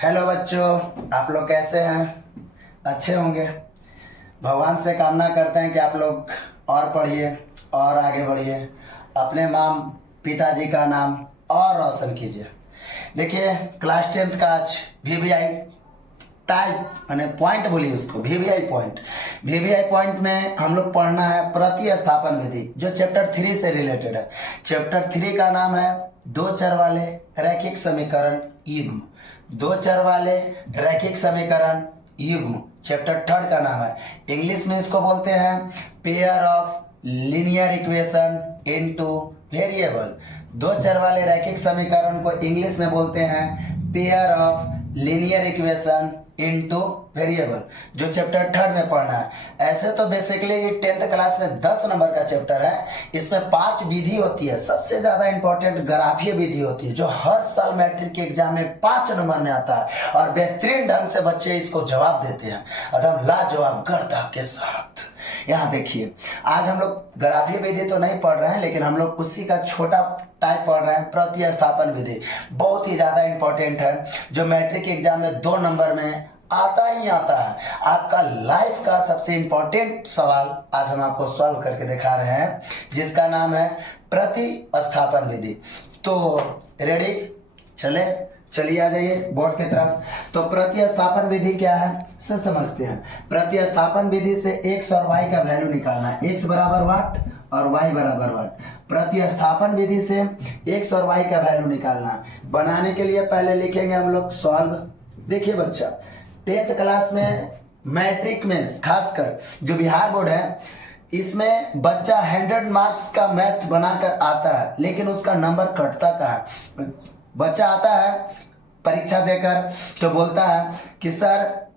Hello बच्चों, आप लोग कैसे हैं? अच्छे होंगे। भगवान से कामना करते हैं कि आप लोग और पढ़िए और आगे बढ़िए, अपने माँ पिताजी का नाम और रोशन कीजिए। देखिए, क्लास 10th का आज VVI टाइप मैंने पॉइंट बोली उसको, VVI पॉइंट में हम लोग पढ़ना है प्रतिस्थापन विधि, जो चैप्टर 3 से रिलेटेड है। चैप्टर 3 का नाम है दो चर वाले रैखिक समीकरण युग्म। दो चर वाले रैखिक समीकरण युग्म चैप्टर 3 का नाम है। इंग्लिश में इसको बोलते हैं pair of linear equation into variable. दो चर वाले रैखिक समीकरण को इंग्लिश में बोलते हैं pair of linear equation into variable, जो चैप्टर 3 में पढ़ना है। ऐसे तो बेसिकली 10th क्लास में 10 नंबर का चैप्टर है। इसमें 5 विधि होती है। सबसे ज्यादा इंपॉर्टेंट ग्राफीय विधि होती है, जो हर साल मैट्रिक के एग्जाम में 5 नंबर में आता है और बेहतरीन ढंग से बच्चे इसको जवाब देते हैं एकदम लाजवाब गढ़ता के साथ। यहाँ देखिए, आज हम लोग ग्राफीय विधि तो नहीं पढ़ रहे हैं, लेकिन हम लोग उसी का छोटा टाइप पढ़ रहे हैं, प्रतिस्थापन विधि। बहुत ही ज्यादा इंपॉर्टेंट है, जो मैट्रिक एग्जाम में 2 नंबर में आता ही आता है। आपका लाइफ का सबसे इंपॉर्टेंट सवाल आज हम आपको सॉल्व करके दिखा रहे हैं, जिसका नाम है प्रतिस्थापन विधि। तो रेडी, चलिए आ जाइए बोर्ड की तरफ। तो प्रतिस्थापन विधि क्या है से समझते हैं। प्रतिस्थापन विधि से x और y का वैल्यू निकालना है। x बराबर वाट और y बराबर वाट। प्रतिस्थापन विधि से x और y का वैल्यू निकालना है। बनाने के लिए पहले लिखेंगे हम लोग सॉल्व। देखिए बच्चा, 10th क्लास में मैट्रिक में खासकर जो बिहार बोर्ड है, इसमें बच्चा 100 मार्क्स का मैथ बनाकर आता है, लेकिन उसका नंबर कटता कहाँ है। बच्चा आता है परीक्षा देकर तो बोलता है कि सर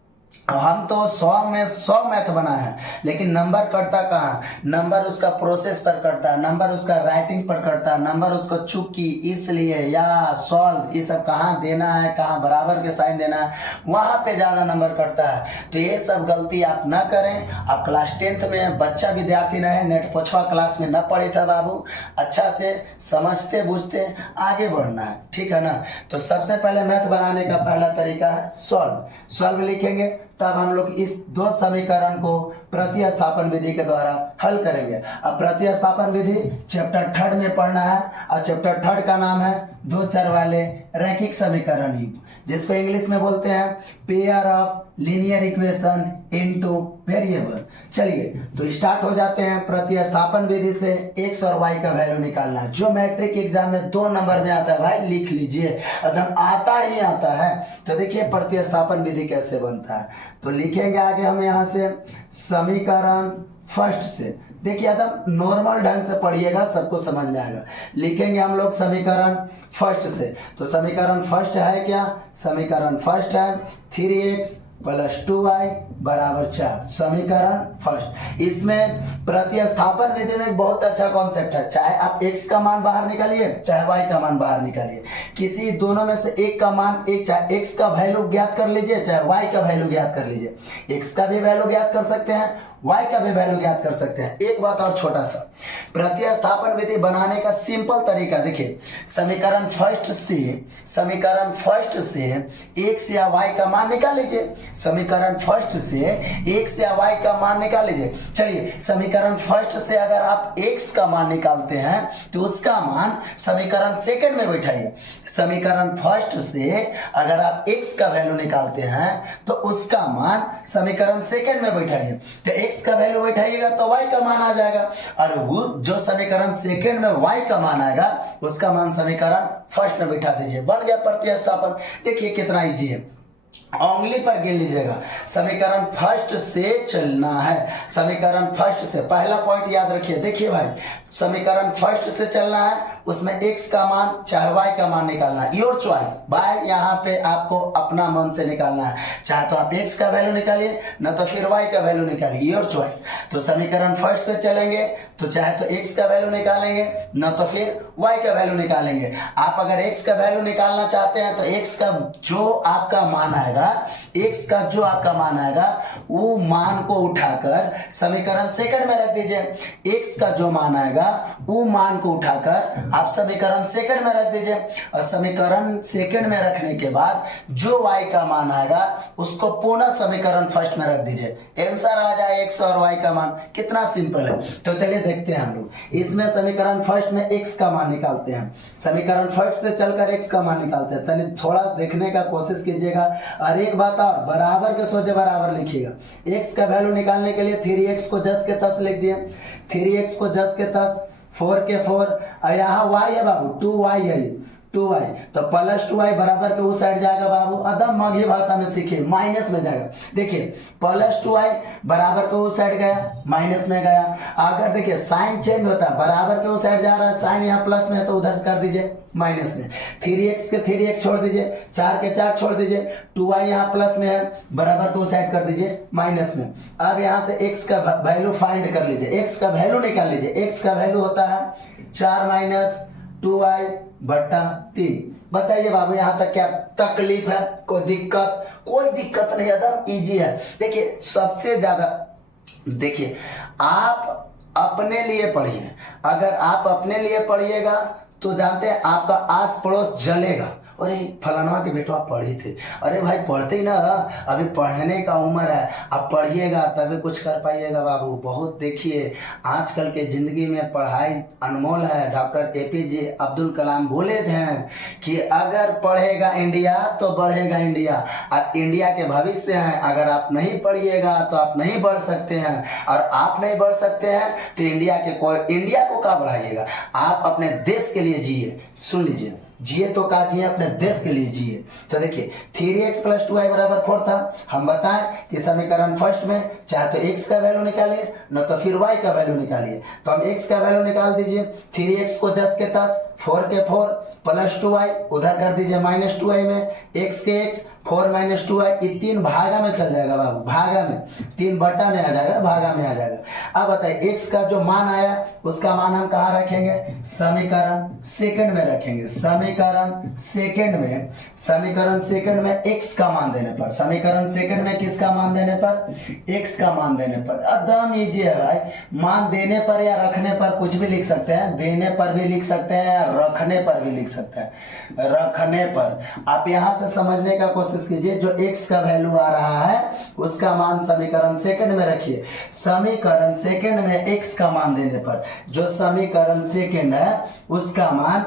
हम तो 100 में 100 मैथ बनाए हैं, लेकिन नंबर कटता कहाँ। नंबर उसका प्रोसेस पर कटता है, नंबर उसका राइटिंग पर कटता है, नंबर उसको चूकी इसलिए या सॉल्व ये सब कहाँ देना है, कहाँ बराबर के साइन देना है, वहाँ पे ज़्यादा नंबर कटता है। तो ये सब गलती आप ना करें। आप क्लास 10th में बच्चा विद्यार्थी न है, नेट पोछवा क्लास में न पढ़े थे बाबू, अच्छा से समझते बूझते आगे बढ़ना है, ठीक है ना। तो सबसे पहले मैथ बनाने का पहला तरीका है सॉल्व लिखेंगे, तब हम लोग इस 2 समीकरण को प्रतिस्थापन विधि के द्वारा हल करेंगे। अब प्रतिस्थापन विधि चैप्टर 3 में पढ़ना है, और चैप्टर 3 का नाम है दो चर वाले रैखिक समीकरण युग्म, जिसको इंग्लिश में बोलते हैं pair of linear equation into variable. चलिए तो स्टार्ट हो जाते हैं। प्रतिस्थापन विधि से x और y का वैल्यू निकालना है, जो मैट्रिक एग्जाम में 2 नंबर में आता है। भाई लिख लीजिए, एकदम आता ही आता है। तो देखिए प्रतिस्थापन विधि कैसे बनता है। तो लिखेंगे आगे हम यहाँ से समीकरण फर्स्ट से। देखिए एकदम नॉर्मल ढंग से पढ़िएगा, सबको समझ में आएगा। लिखेंगे हम लोग समीकरण फर्स्ट से। तो समीकरण फर्स्ट है क्या? समीकरण फर्स्ट है 3x + 2y = 4। समीकरण फर्स्ट। इसमें प्रतिस्थापन विधि में बहुत अच्छा कॉन्सेप्ट है। चाहे आप x का मान बाहर निकालिए, चाहे y का मान बाहर निकालिए, किसी दोनों में से एक का मान एक, चाहे x का वैल्यू ज्ञात कर लीजिए, चाहे y का वैल्यू ज्ञात कर लीजिए। x का भी वैल्यू ज्ञात कर सकते हैं, y का भी वैल्यू ज्ञात कर सकते हैं। एक बात और छोटा सा, प्रतिस्थापन विधि बनाने का सिंपल तरीका देखिए। समीकरण फर्स्ट से x या y का मान निकाल लीजिए। समीकरण फर्स्ट से x या y का मान निकाल लीजिए। चलिए, समीकरण फर्स्ट से अगर आप x का मान निकालते हैं तो उसका मान समीकरण सेकंड में बैठाइए। समीकरण फर्स्ट से अगर आप x का वैल्यू निकालते हैं तो उसका मान समीकरण सेकंड में बैठाइए। तो x का वैल्यू बैठाइएगा तो y का मान आ जाएगा, और वो जो समीकरण सेकंड में y का मान आएगा उसका मान समीकरण फर्स्ट में बैठा दीजिए। बन गया प्रतिस्थापन। देखिए कितना इजी है, उंगली पर गिन लीजिएगा। समीकरण फर्स्ट से चलना है। समीकरण फर्स्ट से पहला पॉइंट याद रखिए। देखिए भाई, समीकरण फर्स्ट से चलना है, उसमें x का मान चाहे y का मान निकालना है। योर चॉइस भाई, यहाँ पे आपको अपना मन से निकालना है। चाहे तो आप x का वैल्यू निकालिए, न तो फिर y का वैल्यू निकालिए, योर चॉइस। तो समीकरण फर्स्ट से चलेंगे तो चाहे तो x का वैल्यू निकालेंगे, न तो फिर y का वैल्यू निकालेंगे। आप अगर x का वैल्यू निकालना चाहते हैं तो x का जो आपका मान आएगा, वो मान को उठाकर समीकरण सेकंड में रख दीजिए। x का जो मान आएगा आएगा वो मान को उठाकर आप समीकरण सेकंड में रख दीजिए, और समीकरण सेकंड में रखने के बाद जो y का मान आएगा उसको पुनः समीकरण फर्स्ट में रख दीजिए, आंसर आ जाए x और y का मान। कितना सिंपल है। तो चलिए देखते हैं हम लोग इसमें समीकरण फर्स्ट में x का मान निकालते हैं, समीकरण फर्स्ट से चलकर x का मान निकालते हैं। चलिए थोड़ा देखने का कोशिश कीजिएगा, और एक बात और, बराबर के सोचे बराबर लिखिएगा। x का वैल्यू निकालने के लिए 3x को जस के तस लिख दिए, 3x को जस के तस, 4 के 4, और यहाँ y है बाबू 2y है, 2y, तो प्लस 2y बराबर के उस साइड जाएगा बाबू, अदम मगही भाषा में सीखे माइनस में जाएगा। देखिए प्लस 2y बराबर के उस साइड गया, माइनस में गया। अगर देखिए साइन चेंज होता है, बराबर के उस साइड जा रहा है, साइन यहाँ प्लस में है तो उधर कर दीजिए माइनस में। 3x के 3x छोड़ दीजिए, 4 के 4 छोड़ दीजिए, 2y यहाँ प्लस में है, बराबर को उस साइड कर दीजिए माइनस में। अब यहाँ से x का वैल्यू फाइंड कर लीजिए, x का वैल्यू निकाल लीजिए। x का वैल्यू होता है 4 माइनस 2y बट्टा 3। बताइए बाबू यहाँ तक क्या तकलीफ है? कोई दिक्कत? कोई दिक्कत नहीं, एकदम इजी है। देखिए सबसे ज्यादा, देखिए आप अपने लिए पढ़िए, अगर आप अपने लिए पढ़िएगा तो जानते हैं आपका आस पड़ोस जलेगा। अरे फलाना के बेटो आप पढ़ी थे, अरे भाई पढ़ते ही ना, अभी पढ़ने का उम्र है, आप पढ़िएगा तभी कुछ कर पाइएगा बाबू। बहुत देखिए आजकल के जिंदगी में पढ़ाई अनमोल है। डॉक्टर APJ अब्दुल कलाम बोले थे कि अगर पढ़ेगा इंडिया तो बढ़ेगा इंडिया। आप इंडिया के भविष्य हैं, अगर आप नहीं पढ़िएगा तो आप नहीं बढ़ सकते हैं, और आप नहीं बढ़ सकते हैं तो इंडिया को क्या बढ़ाइएगा? आप अपने देश के लिए जिए। सुन लीजिए, जिए तो का जिए, अपने देश के लिए जिए। तो देखिए 3x प्लस 2y बराबर 4 था। हम बताएं कि समीकरण फर्स्ट में चाहे तो x का वैल्यू निकालिए, न तो फिर y का वैल्यू निकालिए। तो हम x का वैल्यू निकाल दीजिए, 3x को 10 के 10, 4 के 4, प्लस 2y उधर कर दीजिए माइनस 2y में, x के x, 4 माइनस 2y, ये 3 भागा में चल जाएगा बाबू, भागा में, 3 बटा में आ जाएगा, भागा में आ जाएगा। अब बताइए x का जो मान आया उसका मान हम कहाँ रखेंगे? समीकरण सेकंड में रखेंगे। समीकरण सेकंड में x का मान देने पर, समीकरण सेकंड में किसका मान देने पर? x का मान देने पर। एकदम इजी है भाई, मान देने पर या रखने पर कुछ भी लिख सकते हैं, देने पर भी लिख सकते हैं या रखने पर भी लिख सकते हैं। रखने पर आप यहां से समझने का कोशिश कीजिए, जो x का वैल्यू आ रहा है उसका मान समीकरण सेकंड में रखिए। समीकरण सेकंड में x का मान देने पर जो समीकरण सेकंड है उसका मान,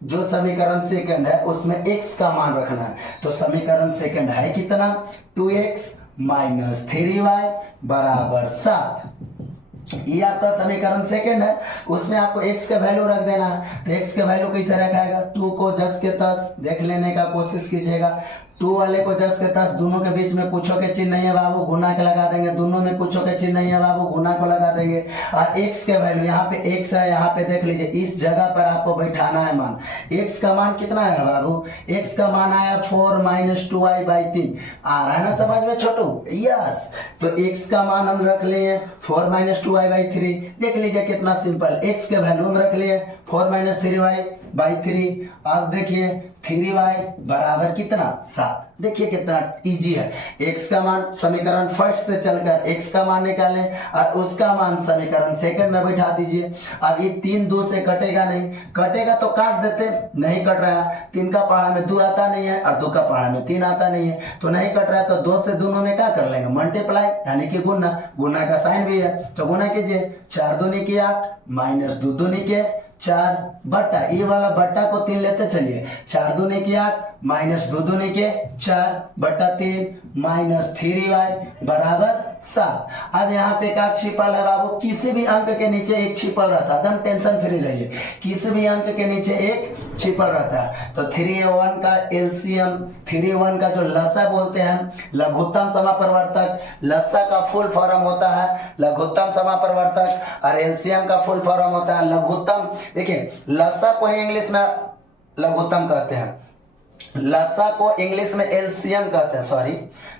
जो समीकरण सेकंड है उसमें x का मान रखना है। तो समीकरण सेकंड है कितना? 2x माइनस 3y बराबर 7। ये आपका समीकरण सेकंड है, उसमें आपको x का वैल्यू रख देना है। तो x का वैल्यू कैसे रखाएगा? 2 को 10 के 10 देख लेने का कोशिश कीजिएगा। 2 वाले को 10 के 10, दोनों के बीच में कुछों के चिन्ह नहीं है बाबू, गुना के लगा देंगे। दोनों में कुछों के चिन्ह नहीं है बाबू, गुना को लगा देंगे। और x के वैल्यू यहाँ पे x है, यहाँ पे देख लीजिए इस जगह पर आपको बैठाना है मान। x का मान कितना है बाबू? x का मान आया 4 माइनस 2y बाई 3। आ रहा है ना समझ में छोटू? यस। तो x का मान हम रख लिए 4 माइनस 2y बाई 3। देख लीजिए कितना सिंपल, x के वैल्यू हम रख लिए 4 माइनस 3y बाई 3। अब देखिए 3y बराबर कितना? 7। देखिए कितना इजी है। x का मान समीकरण फर्स्ट से चलकर x का मान निकालें और उसका मान समीकरण सेकंड में बैठा दीजिए। अब ये 3 2 से कटेगा नहीं, कटेगा तो काट देते, नहीं कट रहा है। 3 का पहाड़ा में 2 आता नहीं है और 2 का पहाड़ा में 3 आता नहीं है, तो नहीं कट रहा है। तो 2 से दोनों में क्या कर लेंगे? मल्टीप्लाई, यानी कि गुना। गुना का साइन भी है तो गुना कीजिए। 4 दूनी के 8 माइनस 2 दूनी के 4 बट्टा, ये वाला बट्टा को 3 लेते चलिए। 4 दूनी के 8 माइनस 2 दूनी के 4 बट्टा 3 माइनस 3y बराबर 7। अब यहाँ पे क्या छिपल है बाबू? किसी भी अंक के नीचे एक छिपल रहता है, एकदम टेंशन फ्री रहिए। किसी भी अंक के नीचे एक छिपल रहता है। तो 3 का एलसीएम, 3 का जो लसा बोलते हैं लघुत्तम समापरिवर्तक, लसा का फुल फॉर्म होता है लघुत्तम समापरिवर्तक, और एलसीएम का फुल फॉर्म होता है लघुत्तम। देखिए लसा को इंग्लिश में लघुत्तम कहते हैं, लसा को इंग्लिश में एलसीएम कहते हैं, सॉरी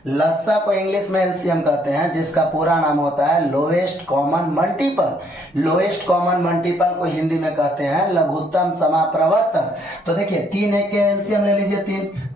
लसा को इंग्लिश में एलसीएम कहते हैं, जिसका पूरा नाम होता है lowest common multiple. Lowest common multiple को हिंदी में कहते हैं लघुत्तम समाप्रवर्तक। तो देखिए 3 1 के एलसीएम ले लीजिए,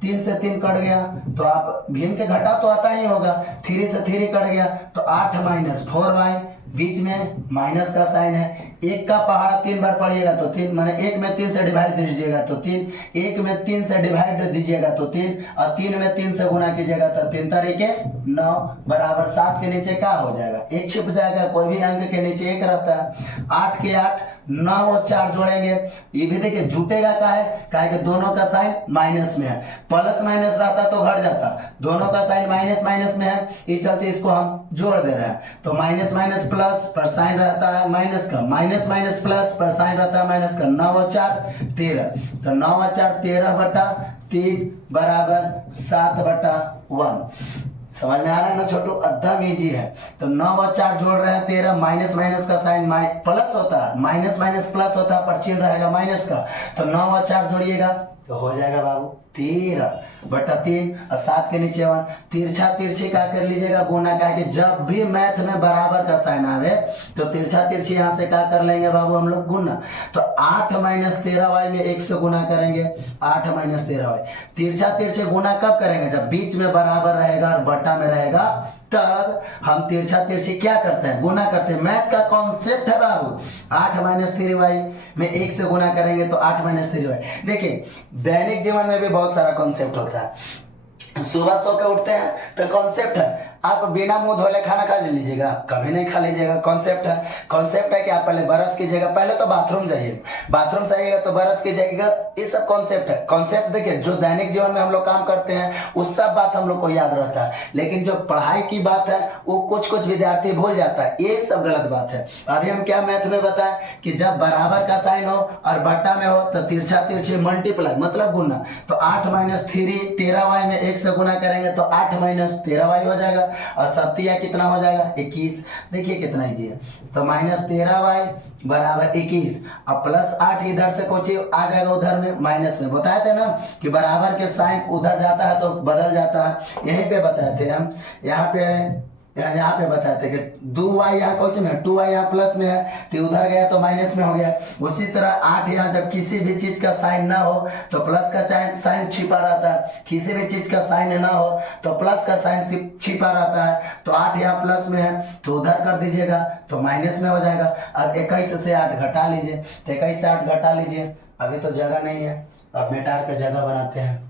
3 से 3 कट गया तो आप भीम के घटा तो आता ही होगा, 3 से 3 कट गया तो 8 माइनस 4y, बीच में माइनस का साइन है। एक का पहाड़ा 3 बार पढ़िएगा तो 3, माने 1 में 3 से डिवाइड दीजिएगा तो 3, 1 में 3 से डिवाइड दीजिएगा तो 3, और 3 में 3 से गुना कीजिएगा तो 3 तरीके 9 बराबर 7 के नीचे क्या हो जाएगा, 1 छिप जाएगा, कोई भी अंक के नीचे 1 रहता है। 8 के 8, 9 और 4 जोड़ेंगे, ये भी देखिए जुटेगा का है, कि दोनों का साइन माइनस में है, प्लस माइनस रहता तो घट जाता, दोनों का साइन माइनस माइनस में है, इस चलते इसको हम जोड़ दे रहे हैं। तो माइनस माइनस प्लस पर साइन रहता है माइनस का, माइनस माइनस प्लस पर साइन रहता है माइनस का। 9 और 4 13, तो 9 और 4 13/3 बराबर 7/1। समझ में आ रहा है ना छोटू, एकदम इजी है। तो 9 और 4 जोड़ रहे हैं 13, माइनस माइनस का साइन प्लस होता है, माइनस माइनस प्लस होता है, पर चिन्ह रहेगा माइनस का, तो 9 और 4 जोड़िएगा तो हो जाएगा बाबू 13/3 और 7 के नीचे 1। तिरछा तिरछी क्या कर लीजिएगा, गुना का, कि जब भी मैथ में बराबर का साइन आवे तो तिरछा तिरछी यहाँ से क्या कर लेंगे बाबू हम लोग, गुना। तो 8 माइनस 13y में 1 से गुना करेंगे, 8 माइनस 13y। तिरछा तिरछे गुना कब करेंगे, जब बीच में बराबर रहेगा और बट्टा में रहेगा, तब हम तिरछा तिरछी क्या करते हैं, गुना करते हैं। मैथ का कॉन्सेप्ट है बाबू। 8 माइनस 3y में 1 से गुना करेंगे तो 8 माइनस 3y। देखिए दैनिक जीवन में भी बहुत सारा कॉन्सेप्ट होता है। सुबह सो के उठते हैं तो कॉन्सेप्ट है, आप बिना मुंह धोले खाना खा लीजिएगा, कभी नहीं खा लीजिएगा। कॉन्सेप्ट है कि आप पहले ब्रश कीजिएगा, पहले तो बाथरूम जाइएगा, बाथरूम से आइएगा तो ब्रश कीजिएगा, ये सब कॉन्सेप्ट है। कॉन्सेप्ट देखिए जो दैनिक जीवन में हम लोग काम करते हैं उस सब बात हम लोग को याद रहता है, लेकिन जो पढ़ाई की बात है वो कुछ विद्यार्थी भूल जाता है, ये सब गलत बात है। अभी हम क्या मैथ में बताएं कि जब बराबर का साइन हो और बट्टा में हो तो तिरछा तिरछी मल्टीप्लाई मतलब गुना। तो 8 माइनस 3 13y में 1 से गुना करेंगे तो 8 माइनस 13y हो जाएगा, और 7 कितना हो जाएगा 21। देखिए कितना इजी है। तो माइनस 13y बराबर 21, अब प्लस 8 इधर से कुछ आ जाएगा उधर में माइनस में। बताए थे ना कि बराबर के साइन उधर जाता है तो बदल जाता है, यहीं पे बताए थे हम। यहाँ पे बताए थे कि 2y यहाँ कुछ में 2y यहाँ प्लस में है तो उधर गया तो माइनस में हो गया। उसी तरह 8 यहाँ जब किसी भी चीज का साइन ना हो तो प्लस का साइन छिपा रहता है, किसी भी चीज का साइन ना हो तो प्लस का साइन छिपा रहता है। तो 8 यहाँ प्लस में है तो उधर कर दीजिएगा तो माइनस में हो जाएगा। अब 21 से 8 घटा लीजिए, तो 21 से 8 घटा लीजिए, अभी तो जगह नहीं है, अब मेटार का जगह बनाते हैं,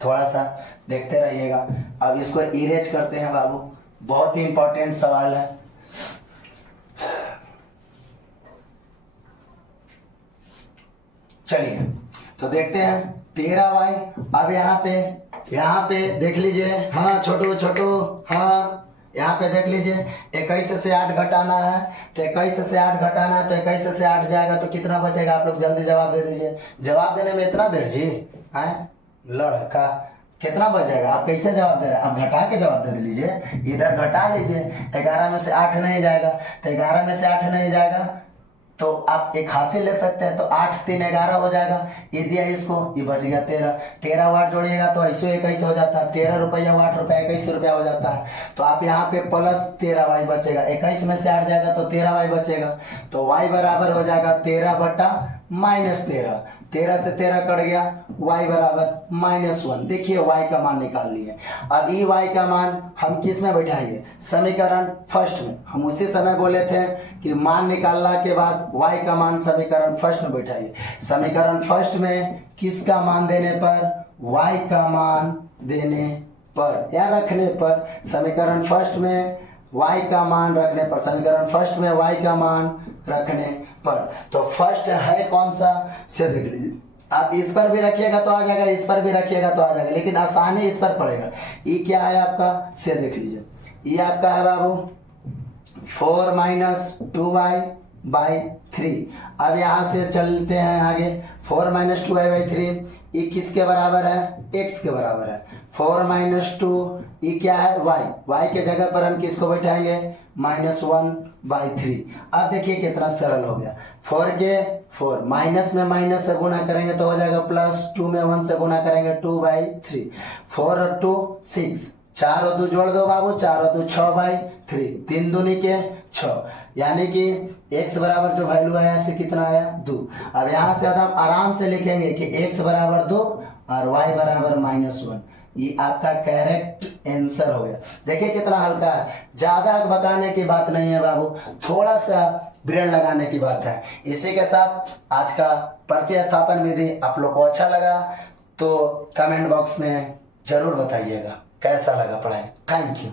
थोड़ा सा देखते रहिएगा। अब इसको इरेज करते हैं बाबू, बहुत ही इंपॉर्टेंट सवाल है। चलिए तो देखते हैं 13y। अब यहाँ पे देख लीजिए, हाँ छोटू हाँ यहाँ पे देख लीजिए 21 से 8 घटाना है, तो 21 से 8 घटाना है तो 21 से 8 जाएगा तो कितना बचेगा, आप लोग जल्दी जवाब दे दीजिए। जवाब देने में इतना देर जी है लड़का, कितना बचेगा, आप कैसे जवाब दे रहे हैं, आप घटा के जवाब दे लीजिए, इधर घटा लीजिए। 11 में से 8 नहीं जाएगा, तो 11 में से 8 नहीं जाएगा तो आप एक हासिल ले सकते हैं, तो 8 3 11 हो जाएगा, ये दिया इसको, ये बच गया 13 वाट जोड़िएगा तो ऐसे 21 हो जाता है, 13 रुपया 8 रुपया 21 रुपया हो जाता है। तो आप यहाँ पे प्लस 13y बचेगा, 21 में से 8 जाएगा तो 13y बचेगा, तो y बराबर हो जाएगा 13/-13। 13 से 13 कट गया, y बराबर -1। देखिए y का मान निकाल लिए। अब ई y का मान हम किस में बैठाएंगे, समीकरण फर्स्ट में। हम उसी समय बोले थे कि मान निकालने के बाद y का मान समीकरण फर्स्ट में बैठाइए। समीकरण फर्स्ट में किसका मान देने पर, y का मान देने पर या रखने पर, समीकरण फर्स्ट में y का मान रखने पर, समीकरण फर्स्ट में y का मान रखने पर। तो फर्स्ट है कौन सा से देख लीजिए, आप इस पर भी रखिएगा तो आ जाएगा, इस पर भी रखिएगा तो आ जाएगा, लेकिन आसानी इस पर पड़ेगा। ये क्या है आपका से देख लीजिए, ये आपका है बाबू 4 - 2y/3। अब यहाँ से चलते हैं आगे, 4 - 2y/3 ये किसके बराबर है, x के बराबर है। 4 - 2 ये क्या है y के जगह पर हम किसको बैठाएंगे, -1/3। अब देखिए कितना सरल हो गया, 4 के 4 माइनस में माइनस से गुना करेंगे तो हो जाएगा प्लस, 2 में 1 से गुना करेंगे 2/3। 4 और 2 6, 4 और 2 जोड़ दो बाबू, 4 और 2 6/3, 3 दूनी के 6, यानी कि x बराबर जो वैल्यू आया से कितना आया 2। अब यहाँ से हम आराम से लिखेंगे कि x बराबर 2 और y बराबर -1। ये आपका करेक्ट आंसर हो गया। देखिए कितना हल्का है, ज्यादा भगाने की बात नहीं है बाबू, थोड़ा सा ब्रेन लगाने की बात है। इसी के साथ आज का प्रतिस्थापन विधि आप लोग को अच्छा लगा तो कमेंट बॉक्स में जरूर बताइएगा कैसा लगा पढ़ाई। Thank you.